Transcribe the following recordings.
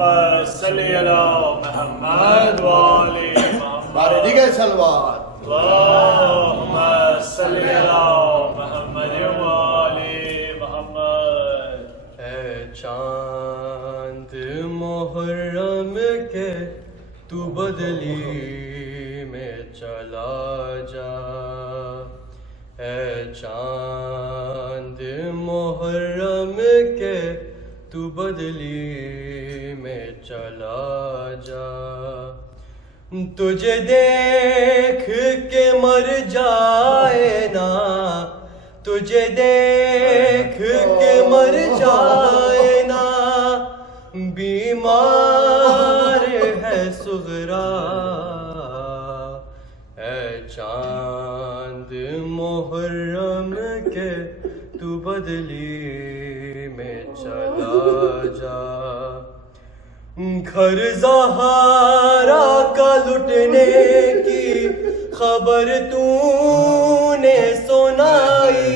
صلی علی محمد وآل محمد. بارے دیگر سلوات. اللہم صلی علی محمد وآل محمد. اے چاند محرم کے تو بدلی میں چلا جا. اے چاند محرم کے تو بدلی میں چلا جا. تجھے دیکھ کے مر جائے نا, تجھے دیکھ کے مر جائے نا, بیمار ہے صغرا. اے چاند محرم کے تو بدلی میں چلا جا. گھر زہارا کا لٹنے کی خبر تو نے سنائی,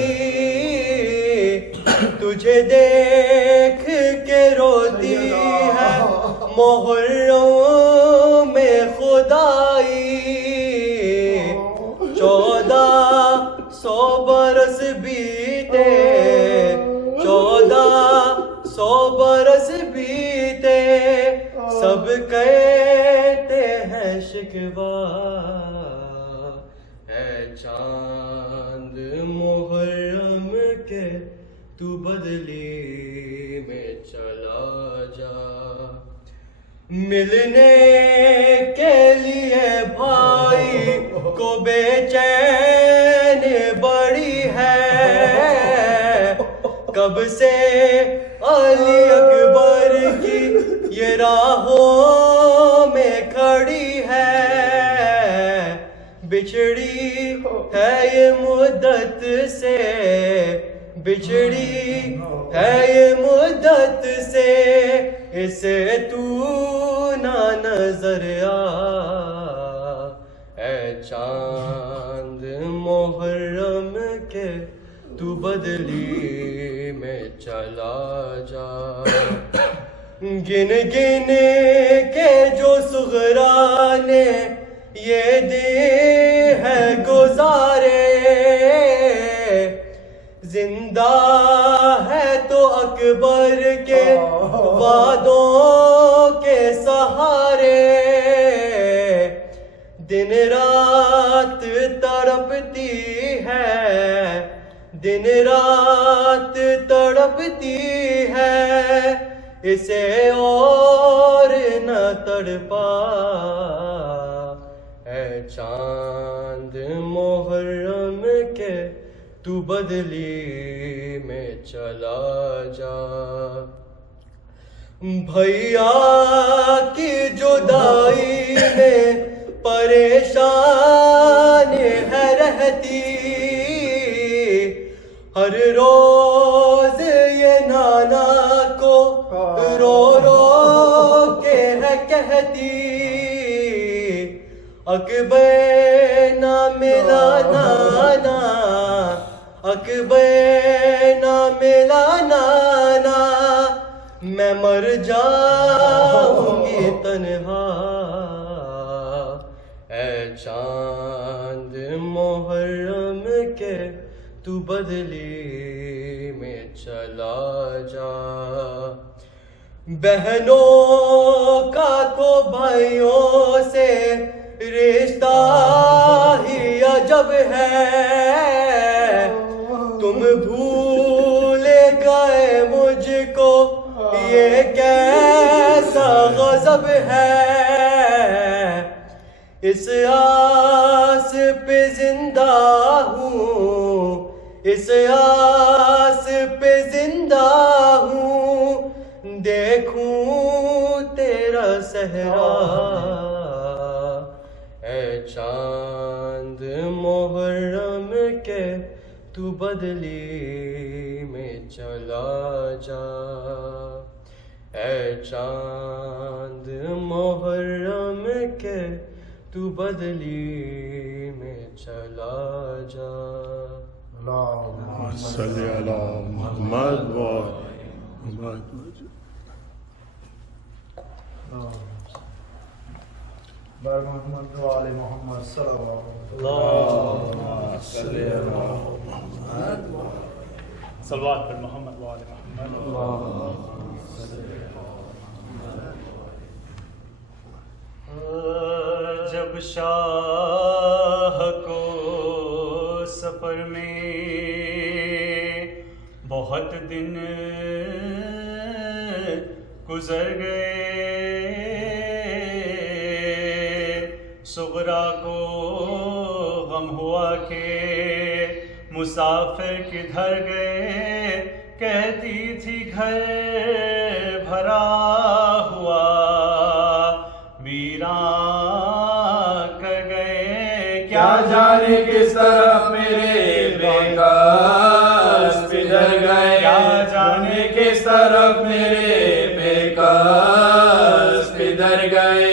تجھے دیکھ کے روتی ہے محرم میں خدائی. 1400 برس بیتے, 1400 برس بیتے, سب کہتے ہیں شکوہ. اے چاند محرم کے تو بدلی میں چلا جا. ملنے کے لیے بھائی کو بے چین بڑی ہے, کب سے علی اکبر کی یہ راہوں میں کھڑی ہے. بچھڑی ہے یہ مدت سے, بچھڑی ہے یہ مدت سے, اسے تو نہ نظر آ. اے چاند محرم کے تو بدلی میں چلا جا. گن گن کے جو صغرا نے یہ دی ہے گزارے, زندہ ہے تو اکبر کے وعدوں کے سہارے. دن رات تڑپتی ہے, دن رات تڑپتی ہے, اسے اور نہ تڑپا. اے چاند محرم کے تو بدلی میں چلا جا. بھیا کی جدائی میں پریشان ہے رہتی, ہر روز یہ نانا کو رو رو کے ہے کہتی. اکبر نہ ملا نانا, اکبر نہ ملا نانا, میں مر جاؤں گی تنہا. اے چاند محرم کے تو بدلی میں چلا جا. بہنوں کا تو بھائیوں سے رشتہ ہی عجب ہے, تم بھول گئے مجھ کو یہ کیسا غضب ہے. اس آس پہ زندہ ہوں, اس آس پہ زندہ ہوں, دیکھوں تیرا صحرا. اے چاند محرم کے تو بدلی میں چلا جا. اے چاند محرم کے تو بدلی میں چلا جا. اللہم صلی علی محمد و محمد. بر محمد و آل محمد صلوات اللهم صل على صلوات پر محمد و آل محمد. جب شاہ کو سفر میں بہت دن گزر گئے، صغرا کو غم ہوا کہ مسافر کدھر گئے، کہتی تھی گھر بھرا ہوا ویران کر گئے. کیا جانے کس طرف میرے بیکس پدھر گئے، کیا جانے کس طرف میرے بیکس پدھر گئے.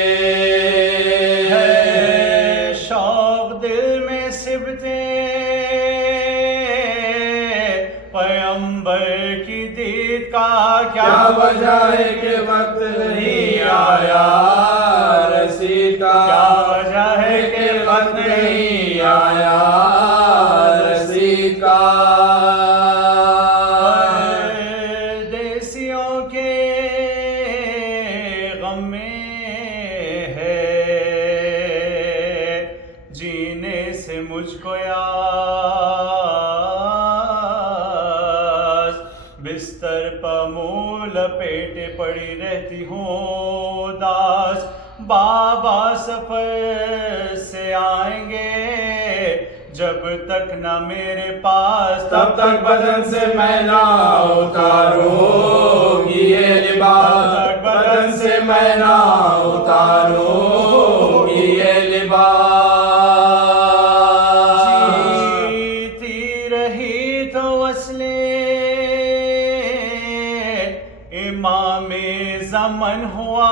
شوق دل میں سبتے پیغمبر کی دید کا، کیا وجہ ہے کہ وقت نہیں آیا رسید کا، کیا وجہ ہے کہ وقت نہیں آیا رسید کا. پردیسیوں کے غم میں ہے جینے سے مجھ کو یاس، بستر پہ منہ لپیٹے پڑی رہتی ہوں داس. بابا سفر سے آئیں گے جب تک نہ میرے پاس، تب تک بدن سے میں نہ اتاروں گی یہ لباس، بدن سے میں نہ اتاروں گی یہ لباس. جیتی رہی تو وصلے امام زمن ہوا،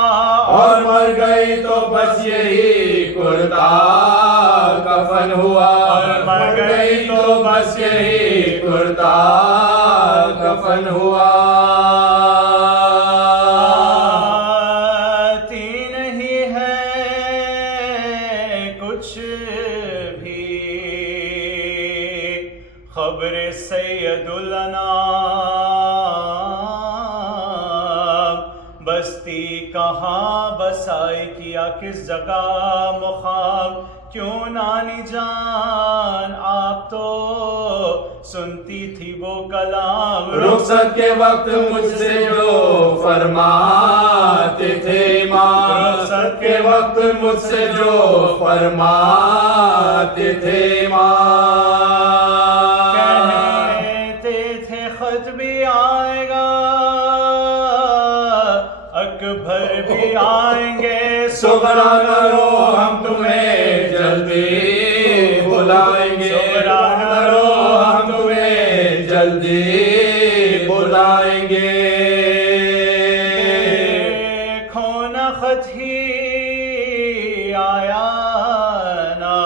اور مر گئی تو بس یہی کرتا کفن ہوا، اور مر گئی تو بس یہی کرتا کفن ہوا. آتی نہیں ہے کچھ بھی خبر سید الانام، بستی کہاں بسائی کیا کس جگہ مقام. کیوں نانی جان آپ تو سنتی تھی وہ کلام، رخصت کے وقت مجھ سے جو فرماتے تھے امام، رخصت کے وقت مجھ سے جو فرماتے تھے امام. کہتے تھے خط بھی آئے گا، اکبر بھی آئیں گے، صبرا کرو ہم تمہیں جلدی بلائیں گے، صبرا کرو ہم تمہیں جلدی بلائیں گے. دیکھو نہ خط ہی آیا نا،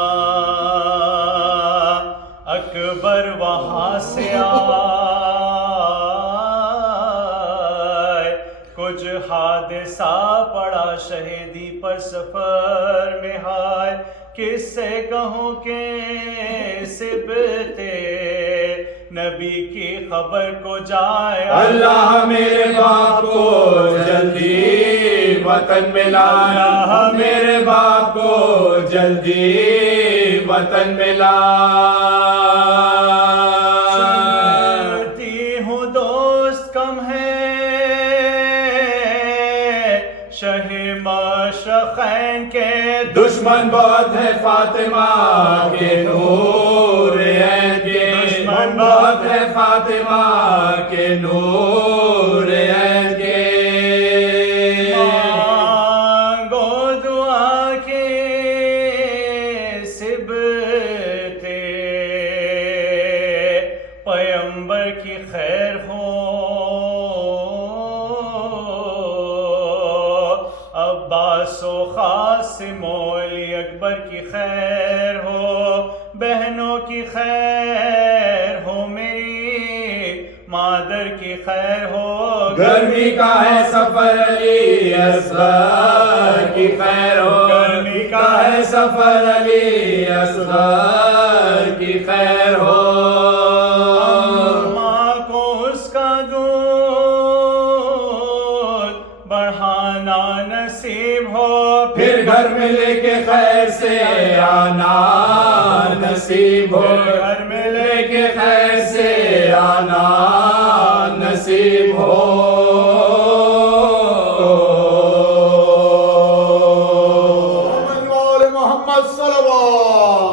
اکبر وہاں سے آئے، کچھ حادثہ پڑا شہیدی پر سفر میں ہائے. کس سے کہوں کہ سبتے نبی کی خبر کو جائے، اللہ میرے باپ کو جلدی وطن میں لا، اللہ میرے باپ کو جلدی وطن میں لا. سنتی ہوں دوست کم ہے شہ مشرقین کے، دشمن بہت ہے فاطمہ کے نور عین کے، دشمن بہت ہے فاطمہ کے نور عین کے. مانگو دعا کے سبتے پیغمبر کی خیر ہو، عباس و قاسم و علی اکبر کی خیر ہو، بہنوں کی خیر ہو، میری مادر کی کی خیر ہو گرمی کا ہے سفر علی اصغر کی خیر ہو گرمی کا ہے سفر علی اصغر کی خیر ہو ماں کو اس کا دودھ بڑھانا نصیب ہو پھر گھر میں لے کے خیر سے آنا نصیب ہو گھر میں لے کے خیر سے آنا نصیب ہو محمد صلوات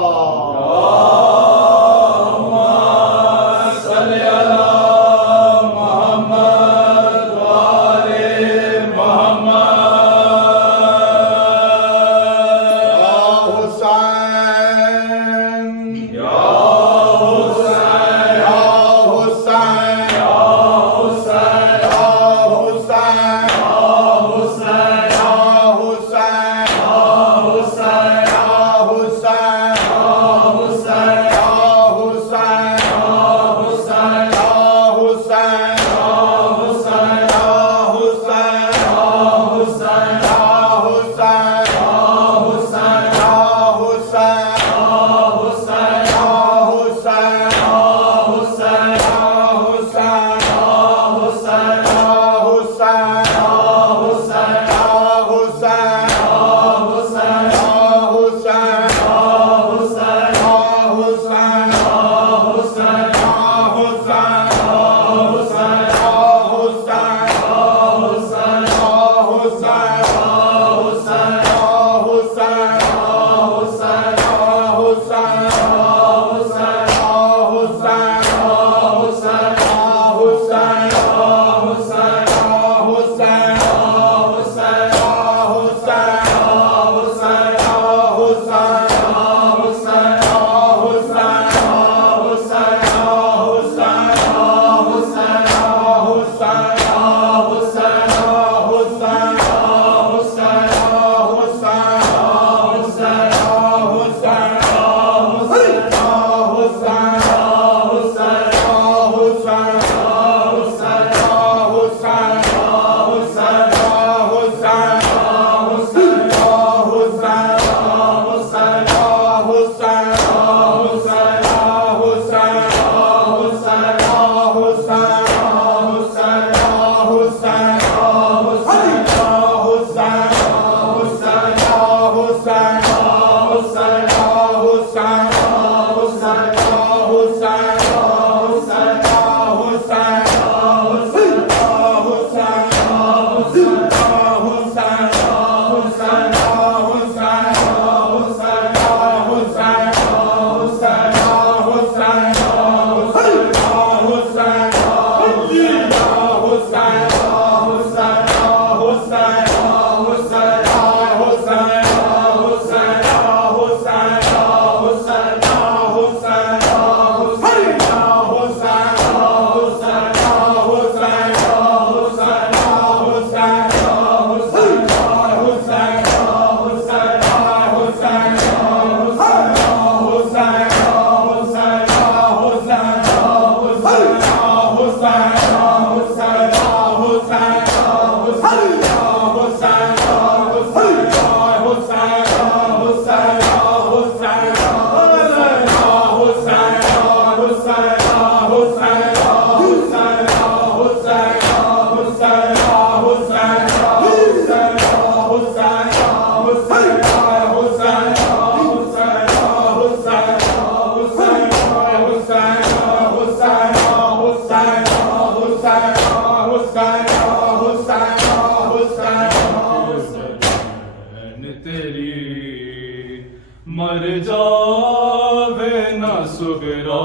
مر جاوے نہ سگرا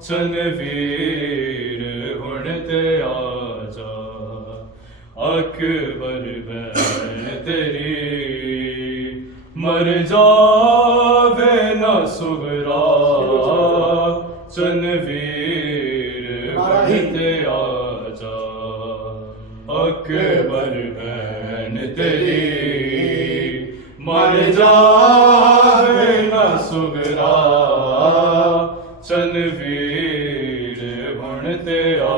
چنویر ہنتے آجا اکبر بین تیری مر جاوے نہ سگرا چنویر ہنتے آجا اکبر بین تیری مر جاوے نہ سگرا چنویر بنتے آ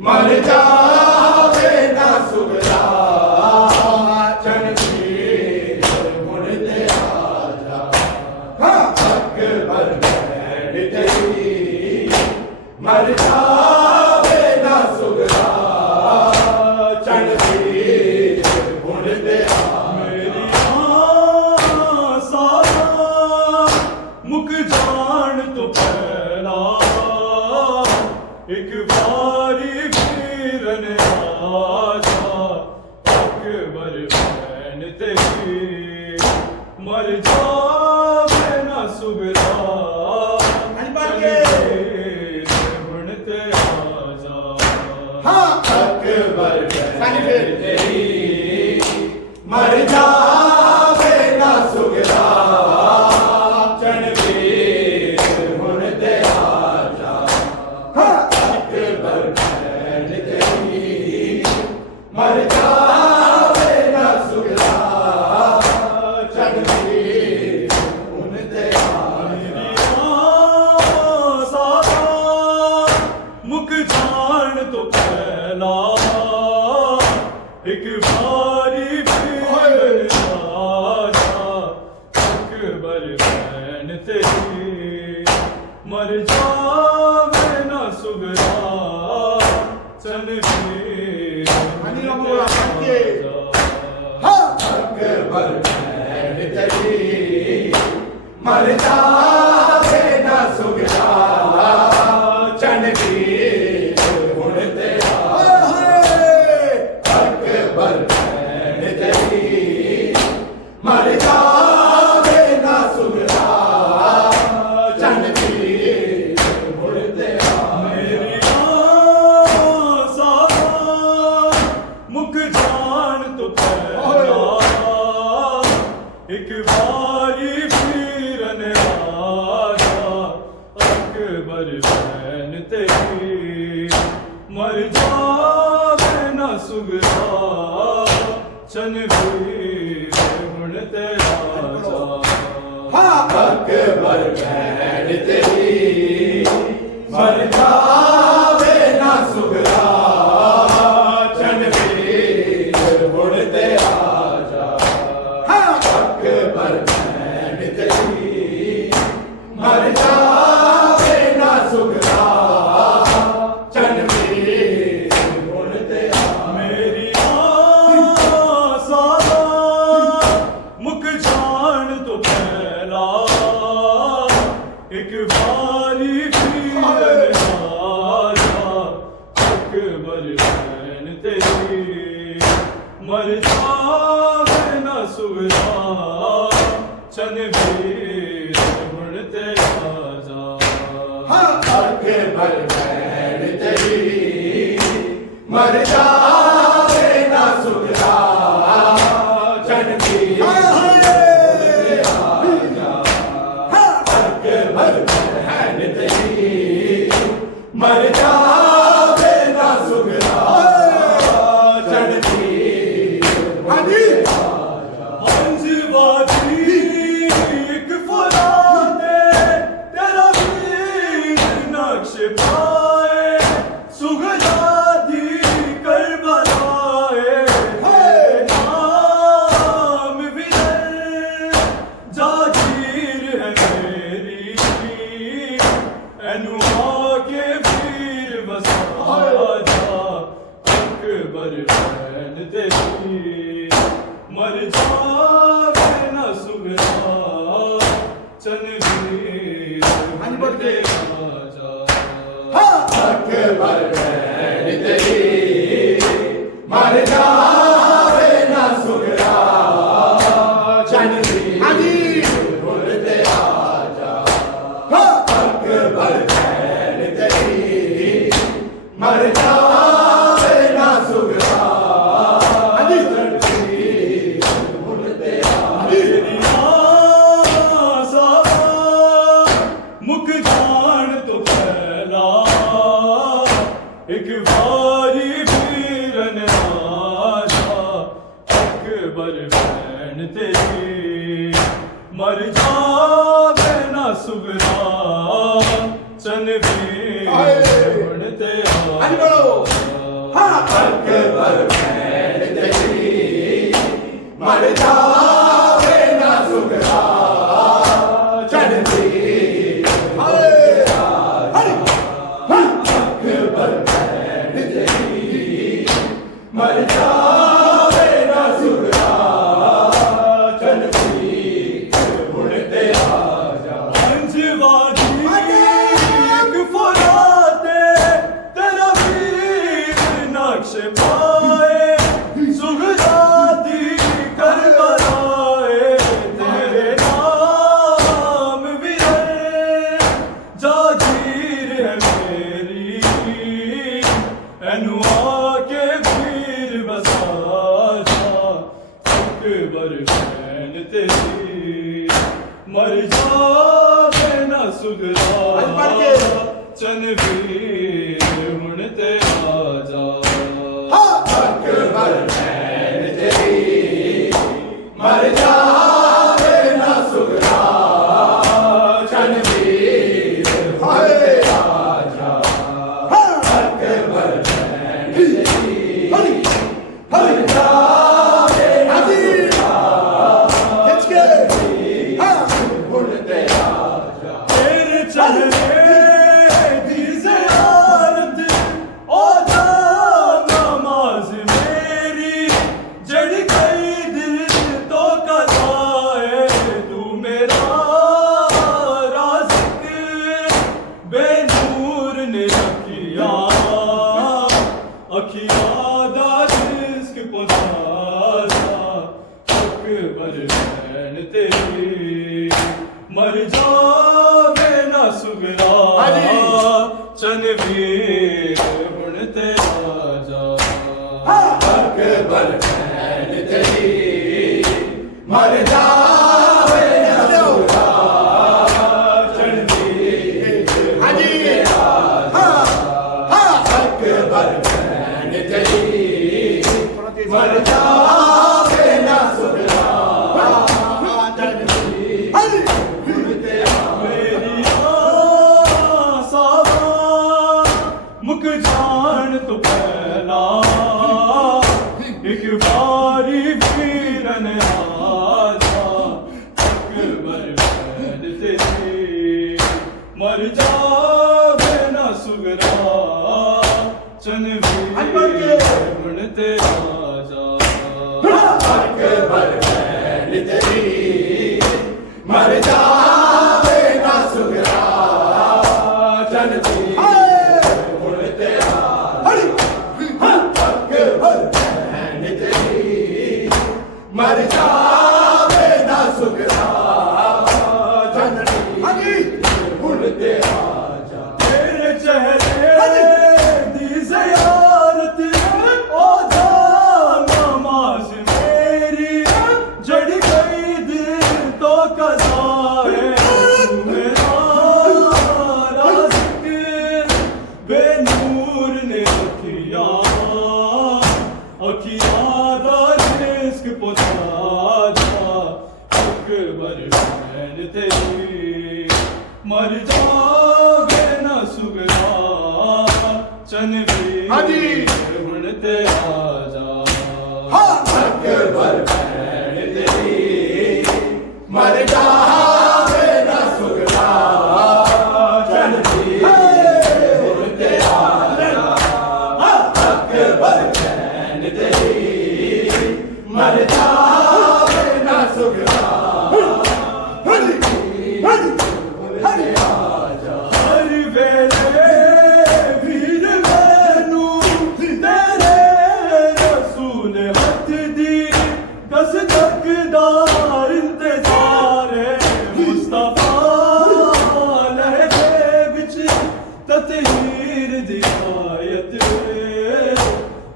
ਮਰ ਜਾਵੇ ਨਾ ਸੁਗਰਾ ਚੰਨਵੀਰ ਹੁਣ ਤੇ ਆ ਜਾ ਅਕਬਰ ਭੈਣ ਤੇਰੀ ਮਰ ਜਾਵੇ ਨਾ ਸੁਗਰਾ ਚੰਨਵੀਰ ਹੁਣ ਤੇ ਆ ਮੁੱਕ ਜਾਣ ਤੋਂ ਪਹਿਲਾਂ ਇੱਕ ਵਾਰੀ ਫਿਰਨ ਆ ਜਾ ਅਕਬਰ ਭੈਣ ਤੇਰੀ ਮਰ ਜਾਵੇ ਨਾ ਸੁਗਰਾ ਹੁਣ ਤੇ ਆ ਜਾ ਅਕਬਰ ਭੈਣ ਤੇਰੀ ਮਰ ਜਾਵੇ ਨਾ ਸੁਗਰਾ ਚੰਨਵੀਰ ਹੁਣ ਤੇ ਆ ਜਾ ਅਕਬਰ ਭੈਣ ਤੇਰੀ ਮਰ ਜਾਵੇ ਨਾ ਸੁਗਰਾ ਚੰਨਵੀਰ ਹੁਣ ਤੇ ਆ ਮੁੱਕ ਜਾਣ ਤੋਂ ਪਹਿਲਾਂ ਇੱਕ ਵਾਰੀ ਫਿਰ ਆ ਜਾ ਅਕਬਰ ਭੈਣ ਤੇਰੀ ਮਰ ਜਾਵੇ ਨਾ ਸੁਗਰਾ ਚੰਨਵੀਰ ਅਕਬਰ ਭੈਣ ਤੇਰੀ ਮਰ ਜਾਵੇ ਨਾ ਸੁਗਰਾ ਚੰਨਵੀਰ ਹੁਣ ਤੇ ਆ ਅਕਬਰ ਭੈਣ ਤੇਰੀ ਮਰ ਜਾਵੇ ਨਾ ਸੁਗਰਾ ਚੰਨਵੀਰ ਹੁਣ ਤੇ ਆ ਮੁੱਕ ਜਾਣ ਤੋਂ ਪਹਿਲਾਂ ਇੱਕ ਵਾਰੀ ਫਿਰਨ ਆ ਜਾ ਅਕਬਰ ਭੈਣ ਤੇਰੀ ਮਰ ਜਾਵੇ ਨਾ ਸੁਗਰਾ ਚੰਨਵੀਰ ਹੁਣ ਤੇ ਆ ਜਾ ਅਕਬਰ ਭੈਣ ਤੇਰੀ ਮਰ ਜਾਵੇ ਨਾ ਸੁਗਰਾ ਚੰਨਵੀਰ ਹੁਣ ਤੇ ਆ ਜਾ ਅਕਬਰ ਭੈਣ ਤੇਰੀ ਮਰ ਜਾਵੇ ਨਾ ਸੁਗਰਾ ਚੰਨਵੀਰ ਹੁਣ ਤੇ ਆ ਮੇਰੀ ਆਸਾਂ ਮੁੱਕ ਜਾਣ ਤੋਂ ਪਹਿਲਾਂ ਇੱਕ ਵਾਰੀ ਫਿਰ ਆ ਜਾ ਅਕਬਰ ਭੈਣ ਤੇਰੀ ਮਰ ਜਾਵੇ ਨਾ ਸੁਗਰਾ ਚੰਨਵੀਰ ਹੁਣ ਤੇ ਆ ਜਾ ਅਕਬਰ ਭੈਣ ਤੇਰੀ ਮਰ ਜਾਵੇ ਨਾ ਸੁਗਰਾ ਚੰਨਵੀਰ ਅਕਬਰ ਭੈਣ ਤੇਰੀ ਮਰ ਜਾਵੇ ਨਾ ਸੁਗਰਾ ਚੰਨਵੀਰ ਪੰਜਵਾਦੀ ਇੱਕ ਫੁਲਾਨੇ ਤੇਰਾ ਵੀਰ ਨਕਸ਼ ਪਾਏ ਸੁਗਰਾ ਦੀ ਕਰਬਲਾਏ ਨਾਮ ਵਿਦਰ ਜਾਗੀਰ ਹੈ ਮੇਰੀ ਐਨੂੰ ਆ ਕੇ ਵੀਰ ਵਸਾ ਜਾ ਅਕਬਰ ਭੈਣ ਤੇਰੀ ਮਰ ਜਾਵੇ ਨਾ ਸੁਗਰਾ ਚੰਨਵੀਰ ਹੁਣ ਤੇ ਆ ਜਾ ਅਕਬਰ ਭੈਣ ਤੇਰੀ ਮਰ ਜਾਵੇ ਨਾ ਸੁਗਰਾ ਚੰਨਵੀਰ ਹੁਣ ਤੇ ਆ ਜਾ ਅਕਬਰ ਭੈਣ ਤੇਰੀ ਮਰ ਜਾਵੇ ਨਾ ਸੁਗਰਾ ਚੰਨਵੀਰ ਹੁਣ ਤੇ ਆ ਮੇਰੀ ਆਸਾਂ ਮੁੱਕ ਜਾਣ ਤੋਂ ਪਹਿਲਾਂ ਇੱਕ ਵਾਰੀ ਫਿਰਨ ਆ ਜਾ ਅਕਬਰ ਭੈਣ ਤੇਰੀ ਮਰ ਜਾਵੇ ਨਾ ਸੁਗਰਾ ਚੰਨਵੀਰ ਹਾਂਜੀ ਬੋਲੋ ਹਾਂ ਅਕਬਰ ਭੈਣ ਤੇਰੀ ਮਰ ਜਾਵੇ ਨਾ ਸੁਗਰਾ ਚੜ੍ਹਦੀ ਮਰ ਜਾਵੇ ਨਾ ਸੁਗਰਾ ਚੜ੍ਹਦੀ ਹੁਣ ਤੇ ਆ ਜਾ ਪੰਜਵਾਦੀ ਇੱਕ ਫਰਾਤੇ ਤੇਰਾ ਵੀਰ ਨਕਸ਼ ਪਾਏ ਸੁਗਰਾਦੀ ਕਰ ਬਰਾਏ ਤੇਰੇ ਨਾਮ ਵੀਰੇ ਜਾਗੀਰ ਹੈ ਮੇਰੀ ਐਨੂੰ ਆ ਕੇ ਵੀਰ ਵਸਾ ਜਾ ਅਕਬਰ ਭੈਣ ਤੇਰੀ ਮਰ ਜਾਵੇ ਨਾ ਸੁਗਰਾ ਚੰਨਵੀਰ ਹੁਣ ਤੇ ਆ ਜਾ ਅਕਬਰ ਭੈਣ ਤੇਰੀ ਮਰ ਜਾਵੇ ਨਾ ਸੁਗਰਾ ਚੰਨਵੀਰ ਹੋਏ ਆ ਜਾ ਅਕਬਰ ਭੈਣ ਤੇਰੀ ਮਰ ਜਾਵੇ ਨਾ ਸੁਗਰਾ ਹੁਣ ਤੇ ਆ ਜਾ ਤੇਰੇ ਚਿਹਰੇ ਦੀ ਜ਼ਿਆਰਤ ਓ ਜਾ ਨਮਾਜ਼ ਮੇਰੀ ਜੜ ਗਈ ਦਿਲ ਤੋਂ ਕਜ਼ਾਏ ਤੂੰ ਮੇਰਾ ਰਾਜ਼ਕ ਬੇਨੂਰ ਨੇ ਰੱਖਿਆ ਅੱਖੀਆਂ ਦਾ ਰਿਜ਼ਕ ਪਹੁੰਚਾ ਅਕਬਰ ਭੈਣ ਤੇਰੀ ਮਰ ਜਾਵੇ ਨਾ ਸੁਗਰਾ ਚੰਨਵੀਰ ਹੁਣ ਤੇ ਆ ਜਾ ਅਕਬਰ ਭੈਣ ਤੇਰੀ ਮਰ ਜਾਵੇ ਨਾ ਸੁਗਰਾ ਚੜ੍ਹਦੀ ਹਾਂਜੀ ਅਕਬਰ ਭੈਣ ਤੇਰੀ ਮਰ ਜਾਵੇ ਨਾ ਸੁਗਰਾ ਚੜ੍ਹਦੀ ਹੁਣ ਤੇ ਆ ਮੇਰੀਆਂ ਸਾਵਾਂ ਮੁੱਕ ਜਾਣ ਤੋਂ ਪਹਿਲਾਂ ਇੱਕ ਵਾਰੀ ਵੀਰਨ ਆ ਜਾ ਅਕਬਰ ਭੈਣ ਤੇਰੀ ਮਰ ਜਾਵੇ ਨਾ ਸੁਗਰਾ ਚੰਨਵੀਰ ਹੁਣ ਤੇ ਆ ਜਾ ਅਕਬਰ ਭੈਣ ਤੇਰੀ ਮਰ ਜਾਵੇ ਨਾ ਸੁਗਰਾ ਚੜ੍ਹਦੀ ਹੁਣ ਤੇ ਆ ਅਕਬਰ ਭੈਣ ਤੇਰੀ ਮਰ ਜਾਵੇ ਨਾ ਸੁਗਰਾ ਚੜ੍ਹਦੀ ਹੁਣ ਤੇ ਆ ਜਾ ਤੇਰੇ ਚਿਹਰੇ ਦੀ ਜ਼ਿਆਰਤ ਓ ਜਾ ਨਮਾਜ਼ ਮੇਰੀ ਜੜ ਗਈ ਦਿਲ ਤੋਂ ਕਜ਼ਾਏ ਤੂੰ ਮੇਰਾ ਰਾਜ਼ਕ ਬੇਨੂਰ ਨੇ ਰੱਖਿਆ ਅੱਖੀਆਂ ਦਾ ਰਿਜ਼ਕ ਪਹੁੰਚਾ ਜਾ ਅਕਬਰ ਭੈਣ ਤੇਰੀ ਮਰ ਜਾਵੇ ਨਾ ਸੁਗਰਾ ਚੰਨਵੀਰ ਹੁਣ ਤੇ ਆ ਜਾ ਅਕਬਰ ਭੈਣ ਤੇਰੀ ਮਰ ਜਾਵੇ ਨਾ ਸੁਗਰਾ ਚੜ੍ਹਦੀ ਹੁਣ ਤੇ ਆ ਜਾ ਅਕਬਰ ਭੈਣ ਤੇਰੀ ਮਰ ਜਾਵੇ ਨਾ ਸੁਗਰਾ ਹਰ ਵੇਲੇ ਵੀਰ ਮੈਨੂੰ ਤੇਰੇ ਰਸੂਲ ਹੱਥ ਦੀ ਦਸ ਤੱਕਦਾਰ ਇੰਤਜ਼ਾਰ ਹੈ ਮੁਸਤਫਾ ਲਹਿਜੇ ਵਿੱਚ ਤਤਹੀਰ ਦੀ ਆਇਤ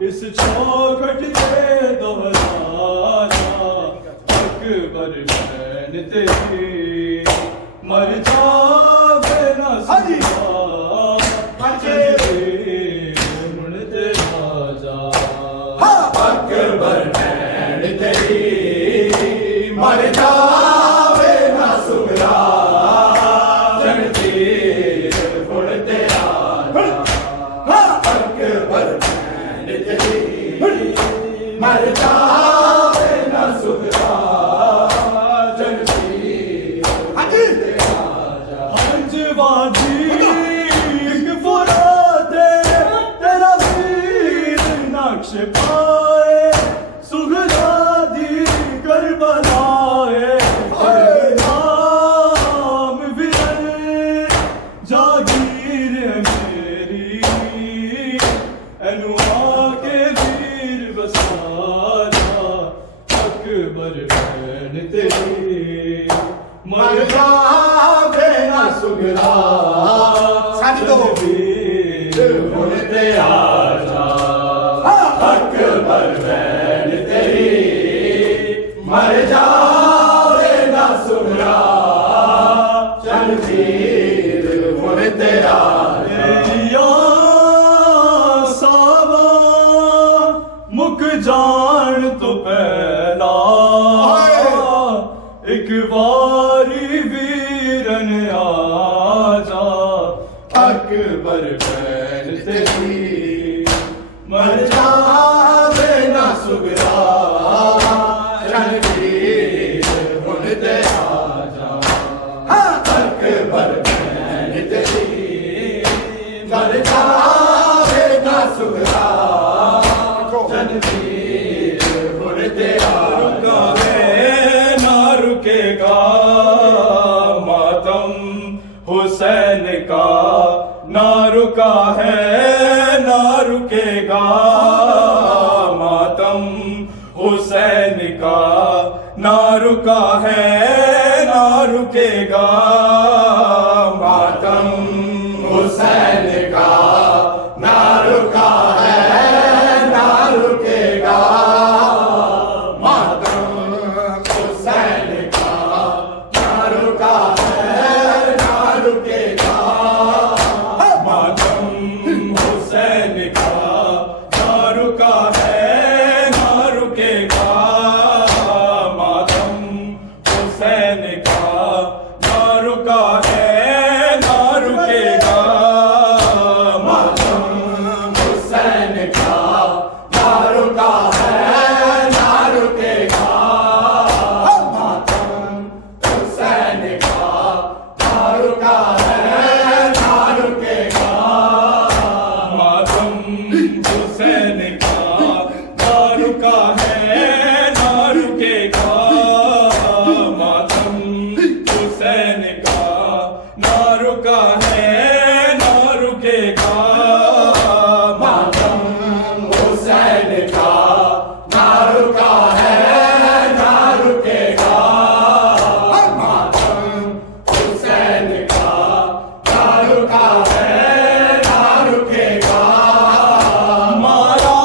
ਇਸ ਚੌਖਟ ਤੇ ਦੁਹਰਾਇਆ ਅਕਬਰ ਭੈਣ ਤੇਰੀ ਮਰ ਜਾਵੇ ਨਾ ਸੁਗਰਾ ਹੁਣ ਤੇ ਆ ਜਾ ਅਕਬਰ ਭੈਣ ਤੇਰੀ ਮਰ ਜਾਵੇ ਨਾ ਸੁਗਰਾ ਚੜ੍ਹਦੀ ਹੁਣ ਤੇ ਆ ਜਾ مر جاوے نہ سغرا جنتی ہنج وادی ایک فرات تیرا ویر نقش پائے سغرا دی کربلا نام ویر جاگیر ہے میری انواع کے ویر بسانا اکبر بہن تیری مر جاوے نہ سغرا ہن تے آ جا اکبر بہن تیری مر جاوے نہ سغرا چل ویر ہن تے آ یا ساوا مک جان تو پہلا ایک واری ویرن آ جا اکبر بہن تیری مر جاوے نہ سغرا چل ویر ہن تے آ جا اکبر بہن تیری مر جاوے نہ سغرا چل ویر ہن تے آ جا نہ رکے گا ماتم حسین کا نہ رکا ہے نہ رکے گا ماتم حسین کا نہ رکا ہے نہ رکے گا ماتم حسین کا نہ رکا ہے نہ رکے گا ماتم حسین کا نہ رکا ہے نہ رکے گا ماتم حسین کا نہ رکا ہے نہ رکے گا ماتم حسین کا نہ رکا ہے نہ رکے گا ماتم حسین کا نہ رکا ہے نہ رکے گا ماتم حسین کا نہ رکا ہے نہ رکے گا ماتم حسین کا نہ رکا ہے نہ رکے گا ماتم حسین کا نہ رکا ہے نہ رکے گا ماتم حسین کا نہ رکا ہے نہ رکے گا ماتم حسین کا نہ رکا ہے نہ رکے گا مارا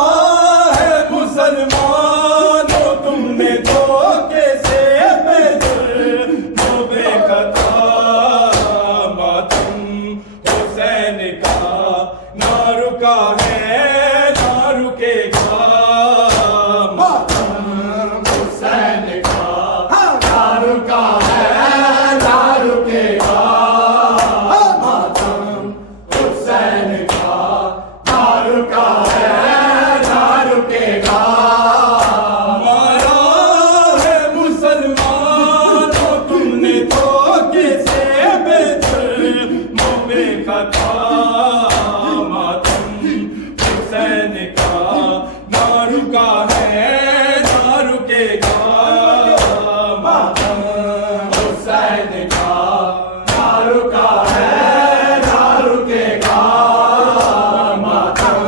ہے مسلمانوں تم نے دھوکے سے بے جرم بے خطا ماتم حسین کا نہ رکا ہے نہ رکے گا ماتم حسین کا نہ رکا ہے نہ رکے گا ماتم حسین کا نہ رکا ہے نہ رکے گا مارا ہے مسلمانوں تم نے دھوکے سے بے جرم بے خطا ماتم حسین کا نہ رکا ہے نہ رکے گا ماتم حسین کا نہ رکا ہے نہ رکے گا ماتم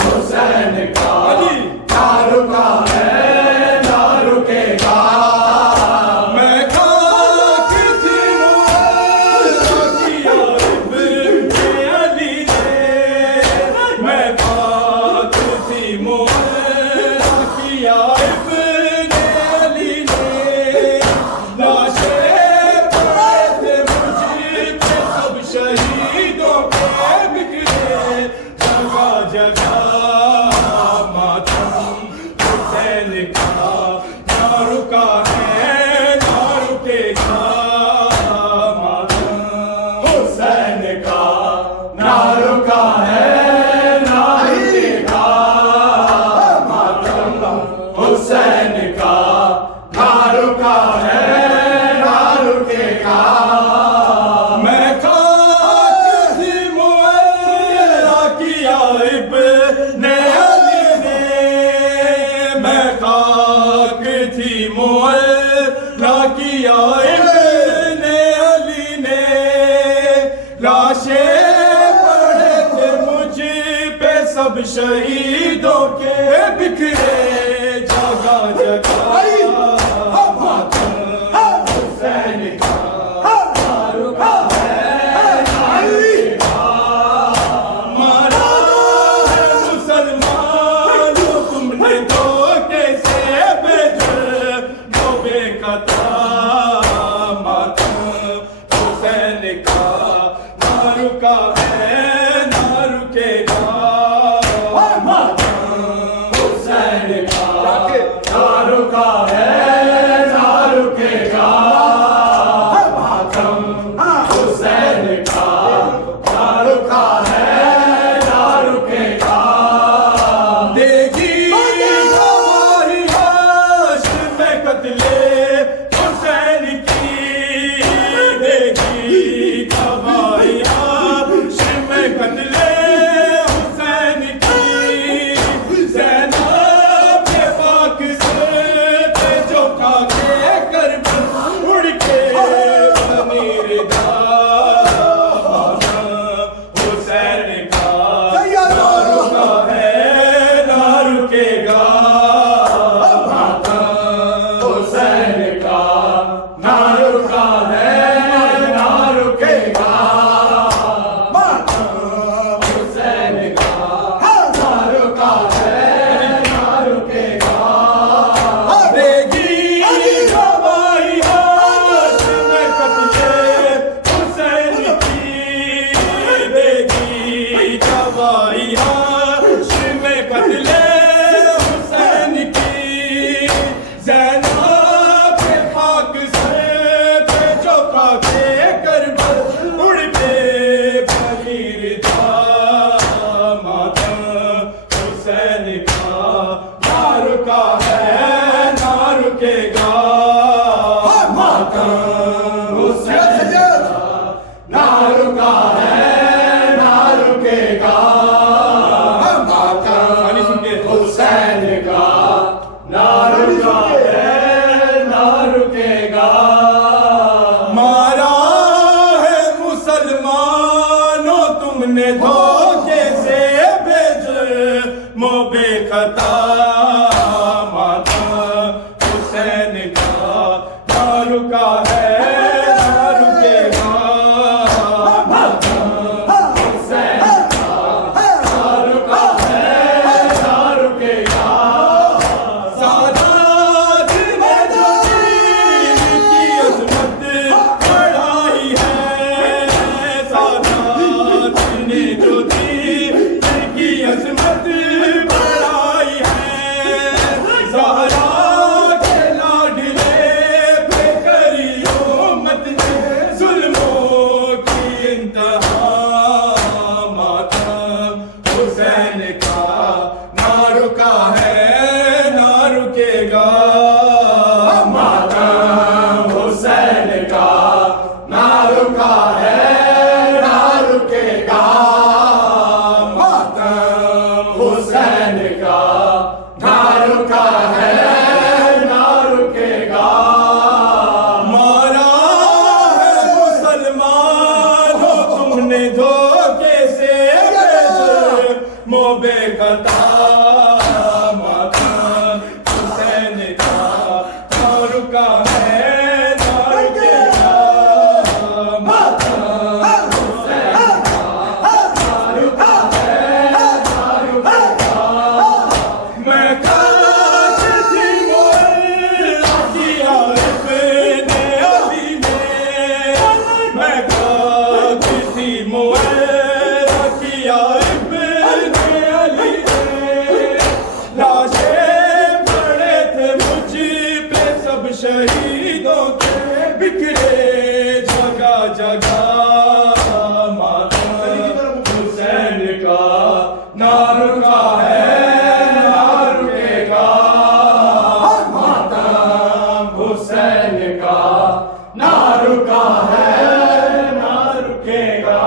حسین کا نہ رکا ہے نہ رکے گا میں خاک تھی کیا ابن علی نے میں خاک تھی کیا ابن علی نے لاشیں پڑے تھے مجھ پہ سب شہیدوں کے بکھرے جگہ جگہ ماتم حسین کا نہ رکا ہے نہ رکے گا ماتم حسین کا نہ رکا ہے نہ رکے گا ماتم سب شہیدوں کے بکھرے جگہ جگہ حسین کا تعلقہ ہے مارا ہے مسلمانوں تم نے دھوکے سے بھیجے وہ بے خطا ماتم حسین کا نہ رکا ہے نہ رکے گا ماتم حسین کا نہ رکا ہے نہ رکے گا ماتم حسین کا نہ رکا ہے نہ رکے گا دیکھی ہماری لاش میں قتل حسین کی دیکھی ہماری لاش میں قتل حسین کی زینب کے پاک سے جو کھا کے کربلا اڑ کے بنی رضا حسین کا نہ رکا ہے نہ رکے گا حسین کا نہ رکا ہے نہ رکے گا حسین کا نہ رکا ہے نہ رکے گا دیگی گواہی ہاتھ میں قتل حسین کی دیگی گواہی ہاتھ میں قتل حسین کی زینب کے خاک سے جو کھا کے کربلا اڑ کے بنی رضا ماتم حسین کا نہ رکا ہے نہ رکے گا ماتم حسین کا نہ رکا ہے نہ رکے گا ماتم حسین کا نہ رکا ہے نہ رکے گا مارا ہے مسلمانوں تم نے دھوکے سے بھیجے مو بے خطا ماتم حسین کا نہ رکا ہے نہ رکے گا ماتم حسین کا نہ رکا ہے نہ رکے گا سادات نے جو دین کی عظمت بڑھائی ہے سادات نے جو دین کی عظمت بڑھائی ہے زہرا کے لاڈلے پہ کری امت نے ظلموں کی انتہا ماتم حسین کا نہ رکا ہے نہ رکے گا ماتم حسین کا نہ رکا ہے نہ رکے گا ماتم حسین کا نہ رکا ہے نہ رکے گا مارا ہے مسلمانوں تم نے دھوکے سے بھیجے مو بے خطا ماتم حسین کا نہ رکا ہے نہ رکے گا ماتم حسین کا نہ رکا ہے نہ رکے گا میں خاک تھی مولا کی عارف نے علی میں خاک تھی مولا کی عارف نے علی لاشیں پڑے تھے مجھ پہ سب شہیدوں کے بکھرے جگہ جگہ ماتم حسین کا نہ رکا ہے نہ رکے گا ماتم حسین کا نہ رکا ہے نہ رکے گا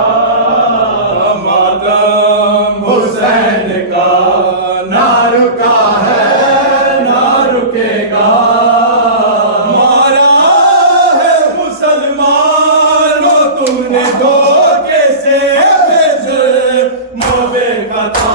ماتم حسین کا نہ رکا ہے نہ رکے گا مارا ہے مسلمانوں تم نے دھوکے سے بھیجے مو بے خطا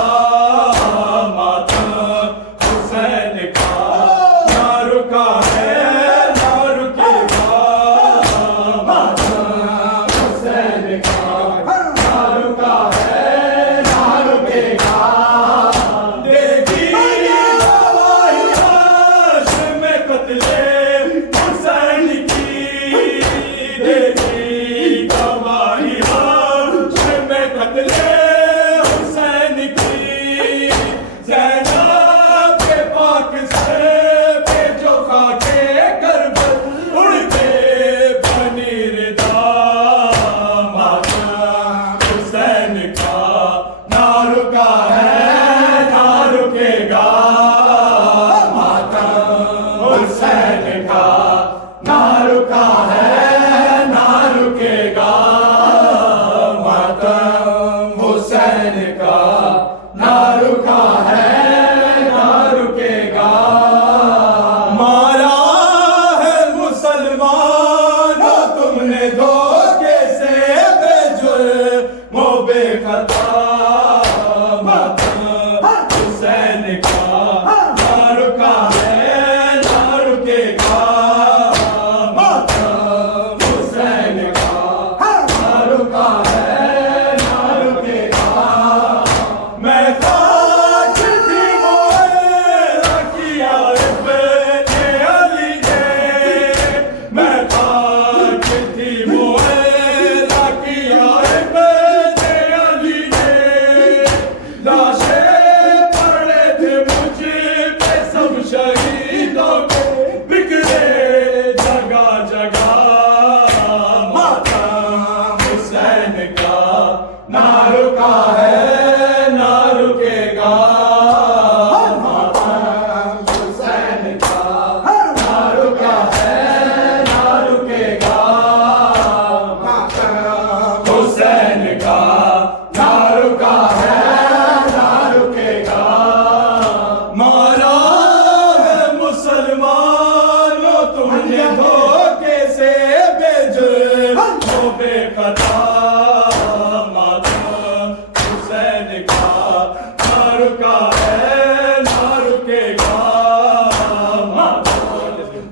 رکا ہے نہ رکے گا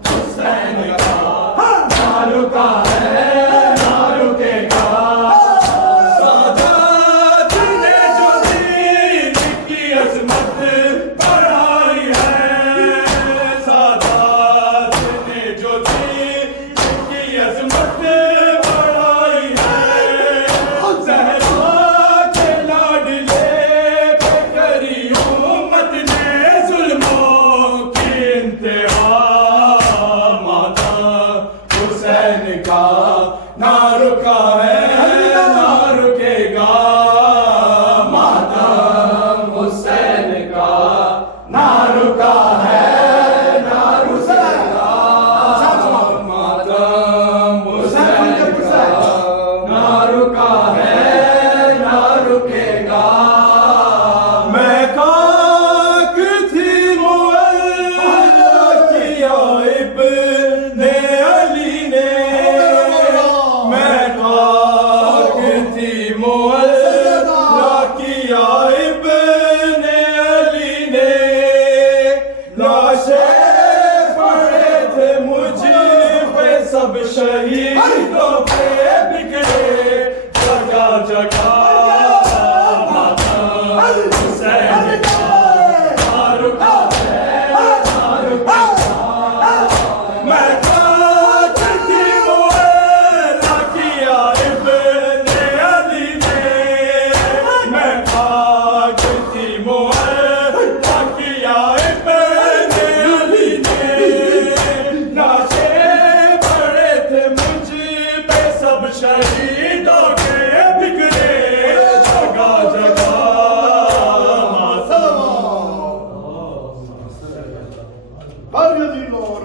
حسین کا نہ رکا ہے نہ رکے گا سادات نے جو دین کی عظمت بڑھائی ہے سادات نے جو دین کی عظمت بڑھائی ہے زہرا کے لاڈلے پہ کری امت نے ظلموں کی انتہا ماتم حسین کا نہ رکا ہے نہ رکے گا ماتم حسین کا نہ رکا ہے نہ رکے گا ماتم حسین کا نہ رکا ہے نہ رکے گا میں خاک تھی معلّا کیا ابن علی نے میں خاک تھی معلّا کیا ابن علی نے لاشیں پڑے تھے مجھ پہ سب شہیدوں پہ بکھرے جگہ جگہ ماتم حسین کا نہ رکا ہے نہ رکے گا میں خاک تھی معلّا کیا ابن علی نے میں خاک تھی معلّا کیا ابن علی نے لاشیں پڑے تھے مجھ پہ سب شہیدوں کے بکھرے جگہ جگہ ہر یزید اور